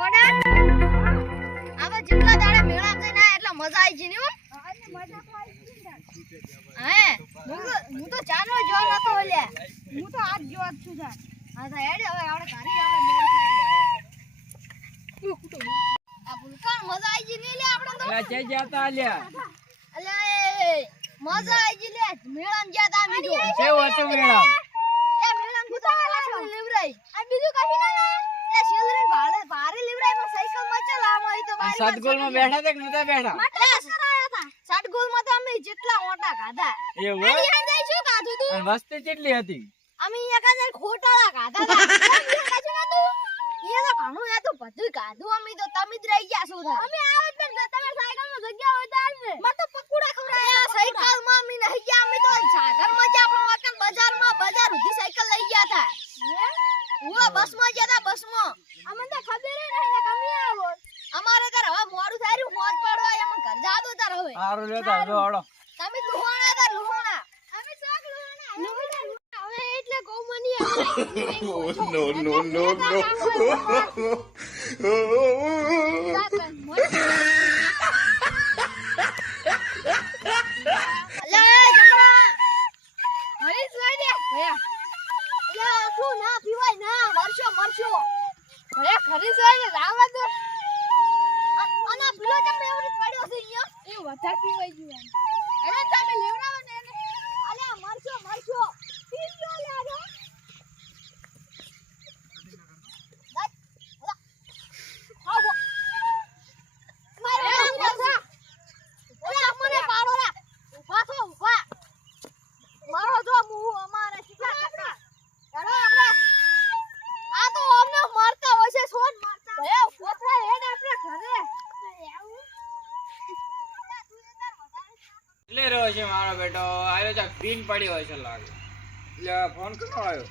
કોડા આ જેટલા દાડા મેળા જઈને એટલે મજા આવી ગઈ ને મજા તો આવી ગઈ હે હું તો ચાનો જો નતો ઓલે હું તો આજ જો છું જા હા તો હેડ હવે આપણે ઘરે આપણે મોડ થાય આ ભૂલકાણ મજા આવી ગઈ ને લે આપણે તો અલા જઈ જાતા લ્યા અલે મજા આવી ગઈ લે મેળામાં ગયા તા મીજો કેવું હતું મેળા એ મેળામાં તો લેવરાઈ આ બીજું કઈ ના એ શેલરે ભારે લેવરાઈ પણ સાયકલ માં ચલાવવા હોય તો બારી સદગોલ માં બેઠા તે કે નતા બેઠા સટગોલ માં તો અમે જેટલા ઓટા ખાધા એવું આની હાજે શું ખાધું તું અને વસ્તી કેટલી હતી અમે એક જ ખોટાળા ખાધા તા એ તો ઘણું એ તો બધું ખાધું અમે તો તમે જ રહી ગયા છો અમે આવે પણ તમે સાયકલ માં જગ્યા હોય તો આવને મને તો પકોડા ખવડાવ્યા સાયકલ માં અમે નહીં ગયા અમે તો સાધન માં જ આપણો વખત બજાર સુધી સાયકલ લઈ ગયા હતા હું બસ માં ગયા હતા બસ માં અમને તો ખબર નહી ને કમી આવો અમારે તાર હવે મોડું થાર્યું મોડ પડવા એમ ઘર જાદો તાર હવે હારું લેતા જો હળો તમે લુહાણા તાર લુહાણા અમે શાક લુહાણા હવે એટલે ગૌમની લે રહ્યો છે મારો બેટો આયો છે ગ્રીન પડ્યો હોય છે લાગે લે ફોન કોનો આવ્યો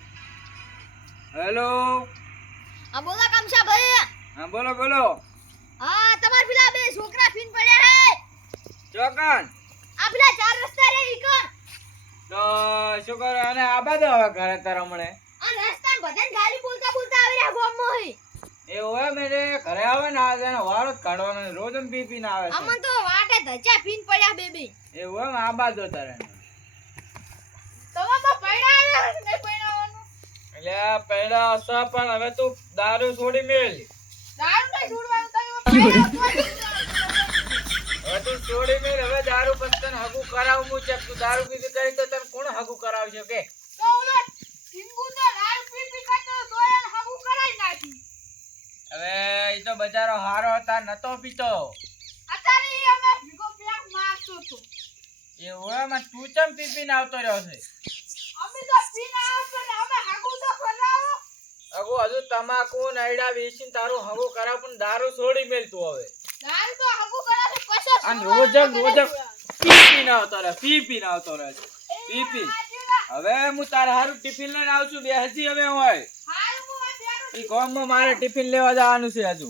હેલો આ બોલા કમશા ભાઈ હા બોલો બોલો હા તમાર પેલા બે છોકરા ફીન પડ્યા હે ચોકન આ પેલા ચાર રસ્તા રે ઈકણ તો શું કરો અને આબા દો હવે ઘરે તાર હમણે આ રસ્તા બધાને ગાલી બોલતા આવી રહ્યા ગોમ મોહી એ હોય મેરે ઘરે આવે ને આ જને વાળો જ કાઢવાનો રોજ પી પી ના આવે છે અમન તો વાટે ધચા ફીન પડ્યા બેબી એ હોય આબા દો તારે તમે તો પડ્યા નહીં પડવાનું એટલે પહેલા અસા પણ હવે તું દારૂ છોડી મેલ દારૂ નહીં છોડવાનું તમે હવે તું છોડી મેલ હવે દારૂ પછી તને હગું કરાવું હું છે તું દારૂ પીધી કરી તો તને કોણ હગું કરાવશે કે તો ઓલે હિંગુ તો લાલ પી કરતો દોયન હગુ કરાઈ નાખી હવે ઈ તો બજારો હારો હતા નતો પીતો અત્યારે ઈ અમે ભીગો પ્યાક મારતો તો એ હોય માં તું ચમ પી પીને આવતો રહ્યો છે અમે તો પીના આવતો ને અમે હગુ તો કરાવો હગું હજુ તમાકુ નૈડા વેચીને તારું હગું કરાવ પણ દારૂ છોડી મેલ તું હવે દારૂ તો હગુ કરાવે પછી અને રોજ પી પીને આવતો રહે પી પીને આવતો રહે પી પી હવે હું તારા હારું ટિફિન લઈને આવું છું બે હજી હવે હોય હાલ હું આ ઈ ગામમાં મારે ટિફિન લેવા જવાનું છે હજુ